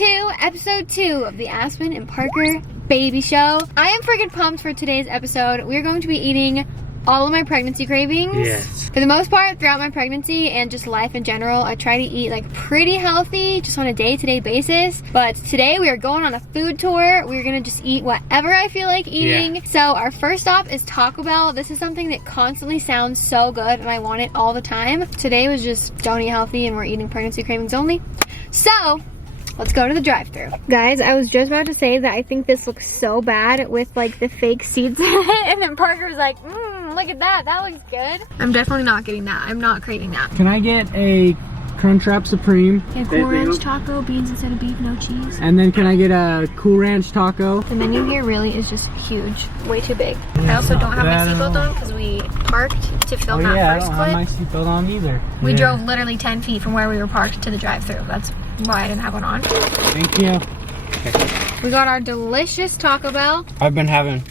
to episode 2 of the Aspyn and Parker baby show. I am freaking pumped for today's episode. We're going to be eating all of my pregnancy cravings. Yes. For the most part, throughout my pregnancy and just life in general, I try to eat like pretty healthy, just on a day-to-day basis. But today we are going on a food tour. We're gonna just eat whatever I feel like eating. Yeah. So our first stop is Taco Bell. This is something that constantly sounds so good and I want it all the time. Today was just don't eat healthy and we're eating pregnancy cravings only. So let's go to the drive-thru. Guys, I was just about to say that I think this looks so bad with like the fake seeds in it, and then Parker was like, look at that, that looks good. I'm definitely not getting that. I'm not craving that. Can I get a Crunchwrap Supreme? A Cool Ranch taco, beans instead of beef, no cheese. And then can I get a Cool Ranch taco? The menu here really is just huge, way too big. I also don't have my seatbelt on because we parked to film that first clip. I don't have my seatbelt on either. We drove literally 10 feet from where we were parked to the drive-thru. That's why I didn't have one on. Thank you. Okay. We got our delicious Taco Bell. I've been having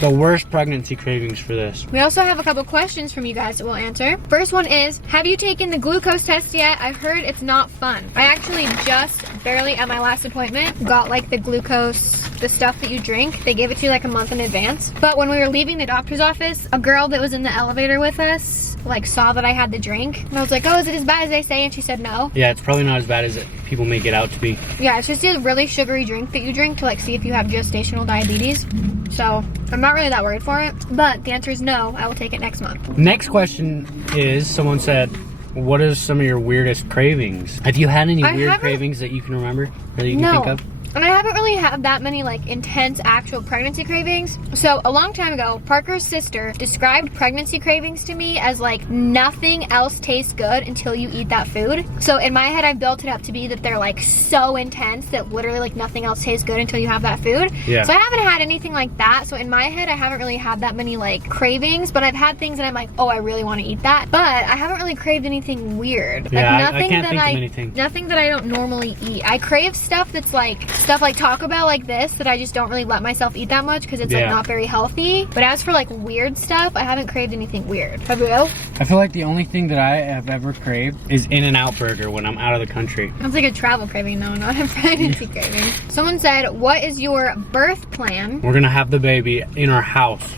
the worst pregnancy cravings for this. We also have a couple questions from you guys that we'll answer. First one is, have you taken the glucose test yet? I heard it's not fun. I actually just barely at my last appointment got like the glucose, the stuff that you drink. They gave it to you like a month in advance. But when we were leaving the doctor's office, a girl that was in the elevator with us like saw that I had the drink. And I was like, oh, is it as bad as they say? And she said no. Yeah, it's probably not as bad as people make it out to be. Yeah, it's just a really sugary drink that you drink to like see if you have gestational diabetes. So I'm not really that worried for it, but the answer is no. I will take it next month. Next question is, someone said, what are some of your weirdest cravings? Have you had any weird cravings that you can remember, or that you can think of? And I haven't really had that many like intense actual pregnancy cravings. So a long time ago, Parker's sister described pregnancy cravings to me as like nothing else tastes good until you eat that food. So in my head, I built it up to be that they're like so intense that literally like nothing else tastes good until you have that food. Yeah. So I haven't had anything like that. So in my head, I haven't really had that many like cravings, but I've had things that I'm like, oh, I really want to eat that. But I haven't really craved anything weird. Yeah, like nothing I can't think of anything. Nothing that I don't normally eat. I crave stuff that's like stuff like Taco Bell like this that I just don't really let myself eat that much because it's like not very healthy. But as for like weird stuff, I haven't craved anything weird. Have you? I feel like the only thing that I have ever craved is In-N-Out Burger when I'm out of the country. That's like a travel craving though, not a pregnancy craving. Someone said, what is your birth plan? We're gonna have the baby in our house.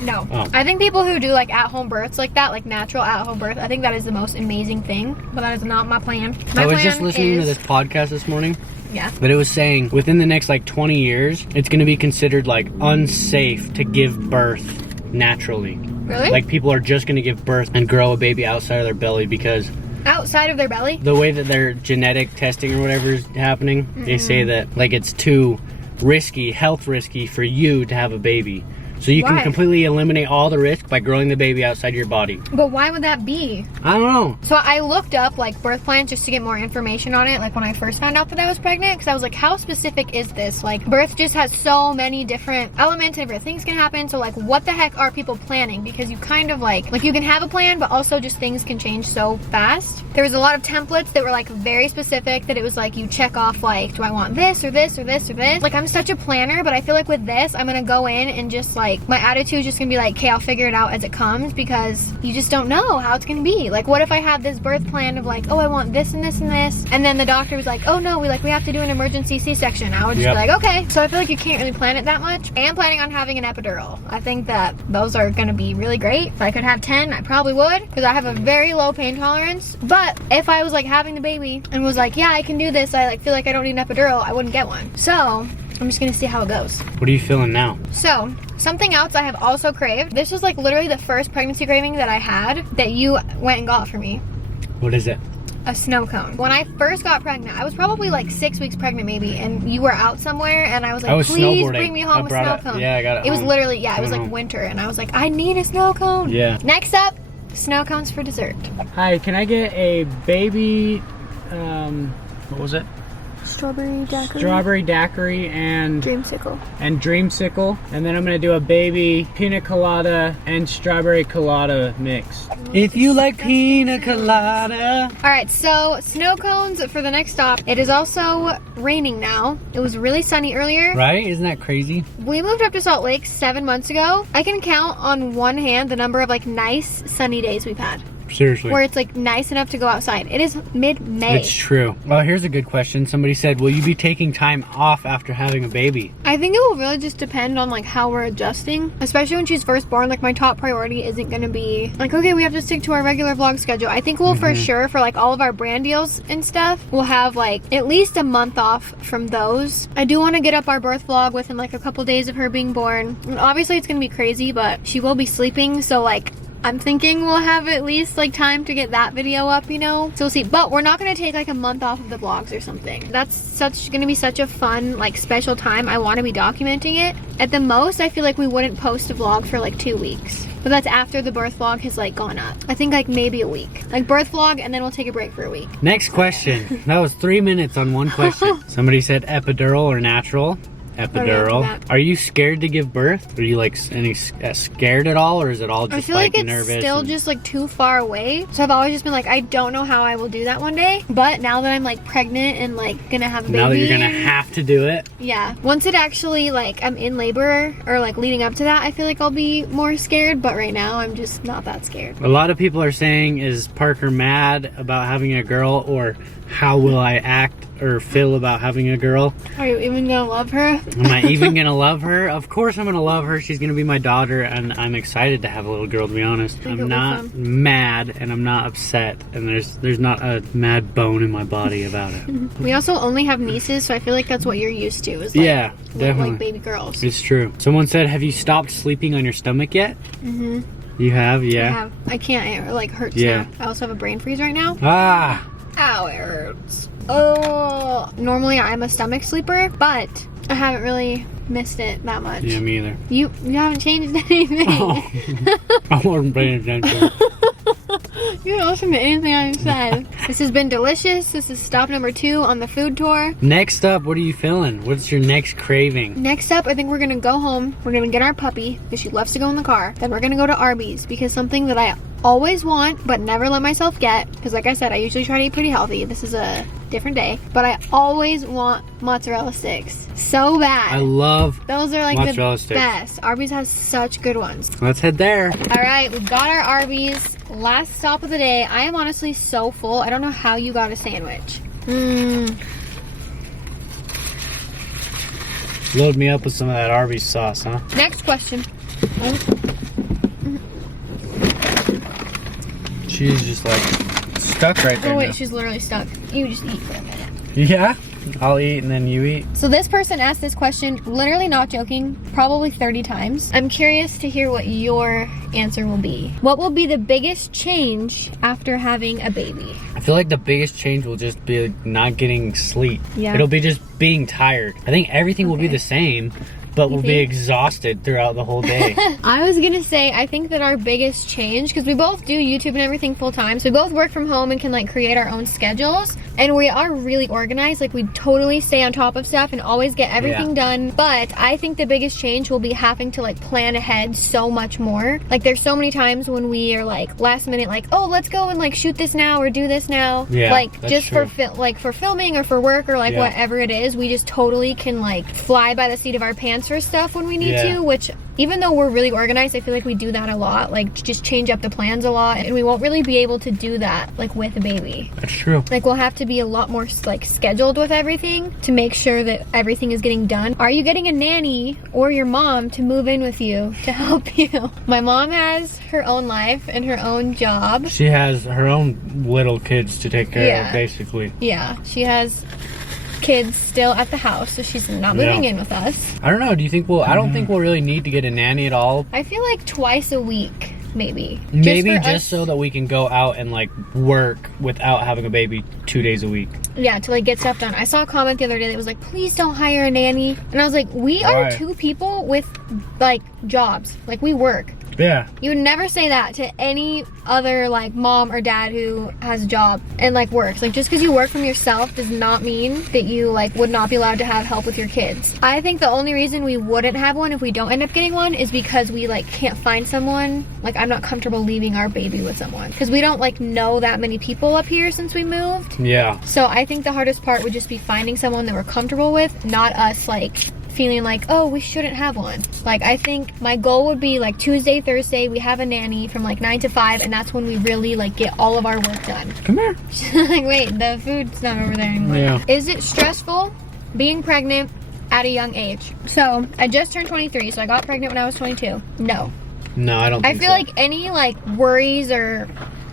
No. Oh. I think people who do like at-home births like that, like natural at-home birth, I think that is the most amazing thing, but that is not my plan. I was just listening to this podcast this morning. Yeah. But it was saying within the next like 20 years, it's going to be considered like unsafe to give birth naturally. Really? Like people are just going to give birth and grow a baby outside of their belly because outside of their belly? The way that their genetic testing or whatever is happening, they say that like it's too risky, health risky for you to have a baby. So you can completely eliminate all the risk by growing the baby outside your body. But why would that be? I don't know. So I looked up like birth plans just to get more information on it, like when I first found out that I was pregnant, because I was like, how specific is this? Like birth just has so many different elements and different things can happen. So like what the heck are people planning? Because you kind of like you can have a plan, but also just things can change so fast. There was a lot of templates that were like very specific that it was like you check off like, do I want this or this or this or this? Like I'm such a planner, but I feel like with this, I'm gonna go in and just like my attitude is just gonna be like, okay, I'll figure it out as it comes because you just don't know how it's gonna be. Like what if I had this birth plan of like, oh, I want this and this and this, and then the doctor was like, oh no, we have to do an emergency C-section. I would just be like, okay. So I feel like you can't really plan it that much. I am planning on having an epidural. I think that those are gonna be really great. If I could have 10, I probably would because I have a very low pain tolerance. But if I was like having the baby and was like, yeah, I can do this, I like feel like I don't need an epidural, I wouldn't get one. So I'm just gonna see how it goes. What are you feeling now? So something else I have also craved. This was like literally the first pregnancy craving that I had that you went and got for me. What is it? A snow cone. When I first got pregnant, I was probably like 6 weeks pregnant maybe, and you were out somewhere and I was like, please bring me home a snow cone. Yeah, I got it. It was literally, it was like winter and I was like, I need a snow cone. Yeah. Next up, snow cones for dessert. Hi, can I get a baby, what was it? Strawberry daiquiri. Strawberry daiquiri and dreamsicle. And then I'm gonna do a baby pina colada and strawberry colada mix. If you like pina colada. All right, so snow cones for the next stop. It is also raining now. It was really sunny earlier. Right? Isn't that crazy? We moved up to Salt Lake 7 months ago. I can count on one hand the number of like nice sunny days we've had. Seriously. where it's like nice enough to go outside. It is mid-May. It's true. Well, here's a good question. Somebody said, will you be taking time off after having a baby? I think it will really just depend on like how we're adjusting, especially when she's first born. Like my top priority isn't going to be like, okay, we have to stick to our regular vlog schedule. I think we'll for sure, for like all of our brand deals and stuff, we'll have like at least a month off from those. I do want to get up our birth vlog within like a couple days of her being born. And obviously it's going to be crazy, but she will be sleeping, so like I'm thinking we'll have at least like time to get that video up, you know? So we'll see. But we're not gonna take like a month off of the vlogs or something. That's gonna be such a fun, like special time. I wanna be documenting it. At the most, I feel like we wouldn't post a vlog for like 2 weeks. But that's after the birth vlog has like gone up. I think like maybe a week. Like birth vlog and then we'll take a break for a week. Next question. That was 3 minutes on one question. Somebody said epidural or natural. Epidural. Are you scared to give birth? Are you like any scared at all, or is it all just I feel like it's nervous still just like too far away. So I've always just been like, I don't know how I will do that one day. But now that I'm like pregnant and like gonna have a baby, now that you're gonna have to do it, yeah. Once it actually like I'm in labor or like leading up to that, I feel like I'll be more scared. But right now I'm just not that scared. a lot of people are saying, is Parker mad about having a girl, or how will I act or feel about having a girl? Are you even gonna love her? Am I even gonna love her? Of course I'm gonna love her. She's gonna be my daughter, and I'm excited to have a little girl, to be honest. I'm not mad, and I'm not upset, and there's not a mad bone in my body about it. We also only have nieces, so I feel like that's what you're used to, is like, yeah, definitely. like baby girls. It's true. Someone said, have you stopped sleeping on your stomach yet? Mm-hmm. You have? Yeah. I have. I can't. It like hurts Yeah. now. I also have a brain freeze right now. Ah! Ow, it hurts. Oh, normally I'm a stomach sleeper, but I haven't really missed it that much. Yeah, me either. You haven't changed anything. Oh. I wasn't paying attention. You don't listen to anything I said. This has been delicious. This is stop number 2 on the food tour. Next up, what are you feeling? What's your next craving? Next up, I think we're gonna go home. We're gonna get our puppy because she loves to go in the car. Then we're gonna go to Arby's because something that I always want but never let myself get, because like I said, I usually try to eat pretty healthy. This is a different day, but I always want mozzarella sticks so bad. I love those are like mozzarella the sticks. best. Arby's has such good ones. Let's head there. All right, we've got our Arby's. Last stop of the day. I am honestly so full. I don't know how you got a sandwich. Load me up with some of that Arby's sauce, huh? Next question. She's just like stuck right there. Oh wait, now. she's literally stuck. You just eat for a minute. Yeah? I'll eat and then you eat. So this person asked this question, literally not joking, probably 30 times. I'm curious to hear what your answer will be. What will be the biggest change after having a baby? I feel like the biggest change will just be like not getting sleep. Yeah. It'll be just being tired. I think everything will be the same, but we'll be exhausted throughout the whole day. I was gonna say, I think that our biggest change, because we both do YouTube and everything full time, so we both work from home and can like create our own schedules, and we are really organized. Like we totally stay on top of stuff and always get everything done. But I think the biggest change will be having to like plan ahead so much more. Like there's so many times when we are like last minute, like, oh, let's go and like shoot this now or do this now. Yeah, like that's just true. for filming or for work or like whatever it is, we just totally can like fly by the seat of our pants for stuff when we need to, which even though we're really organized, I feel like we do that a lot, like just change up the plans a lot, and we won't really be able to do that like with a baby. That's true. Like we'll have to be a lot more like scheduled with everything to make sure that everything is getting done. Are you getting a nanny or your mom to move in with you to help you? My mom has her own life and her own job. She has her own little kids to take care of, basically. Yeah, she has kids still at the house, so she's not moving in with us. I don't know, do you think I don't think we'll really need to get a nanny at all. I feel like twice a week, maybe. Maybe just so that we can go out and like work without having a baby 2 days a week. Yeah, to like get stuff done. I saw a comment the other day that was like, please don't hire a nanny. And I was like, we are 2 people with like jobs. Like we work. Yeah. You would never say that to any other like mom or dad who has a job and like works. Like just because you work from yourself does not mean that you like would not be allowed to have help with your kids. I think the only reason we wouldn't have one if we don't end up getting one is because we like can't find someone. Like I'm not comfortable leaving our baby with someone because we don't like know that many people up here since we moved. Yeah. So I think the hardest part would just be finding someone that we're comfortable with, not us like feeling like, oh, we shouldn't have one. Like, I think my goal would be like Tuesday, Thursday, we have a nanny from like 9 to 5, and that's when we really like get all of our work done. Come here. Like, wait, the food's not over there anymore. Yeah. Is it stressful being pregnant at a young age? So I just turned 23, so I got pregnant when I was 22. No. No, I don't think I feel like any like worries or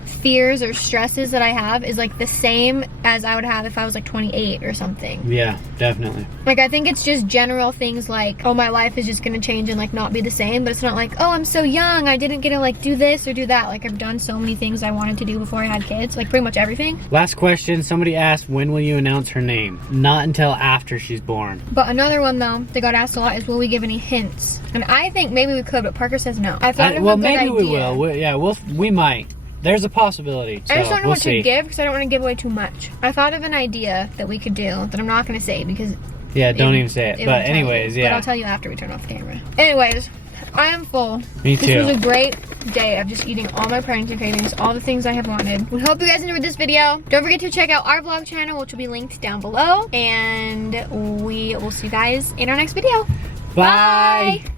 fears or stresses that I have is like the same as I would have if I was like 28 or something. Yeah, definitely. Like, I think it's just general things like, oh, my life is just gonna change and like not be the same, but it's not like, oh, I'm so young, I didn't get to like do this or do that. Like, I've done so many things I wanted to do before I had kids, like pretty much everything. Last question, somebody asked, when will you announce her name? Not until after she's born. But another one though that got asked a lot is, will we give any hints? And I think maybe we could, but Parker says no. I thought of a good maybe idea. we will. We might. There's a possibility. So I just don't know we'll what see. to give because I don't want to give away too much. I thought of an idea that we could do that I'm not going to say because... Yeah, don't even say it. would But tell anyways, you. yeah. But I'll tell you after we turn off the camera. Anyways, I am full. Me too. This was a great day of just eating all my pregnancy cravings, all the things I have wanted. We hope you guys enjoyed this video. Don't forget to check out our vlog channel, which will be linked down below. And we will see you guys in our next video. Bye.